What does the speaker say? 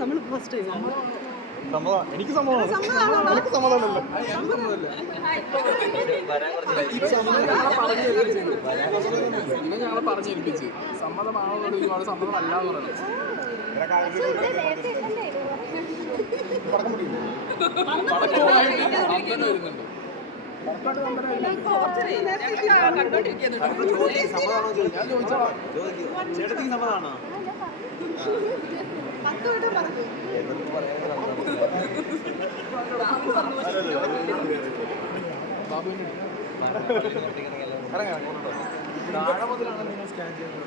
നമ്മൾ ഫസ്റ്റ് സമ്മതം എനിക്ക് ഞങ്ങളെ പറഞ്ഞേൽപ്പിച്ച് സമ്മതമാണോ? എന്ന് പറയണം പടക്കമായിട്ട് അമ്പലം വരുന്നുണ്ട് ചേട്ടത്തിക്ക് സമ്മതമാണോ? ബാബുവിന് ഇറങ്ങാം താഴെ മുതലാണ് നിങ്ങൾ സ്കാൻ ചെയ്യുന്നത്.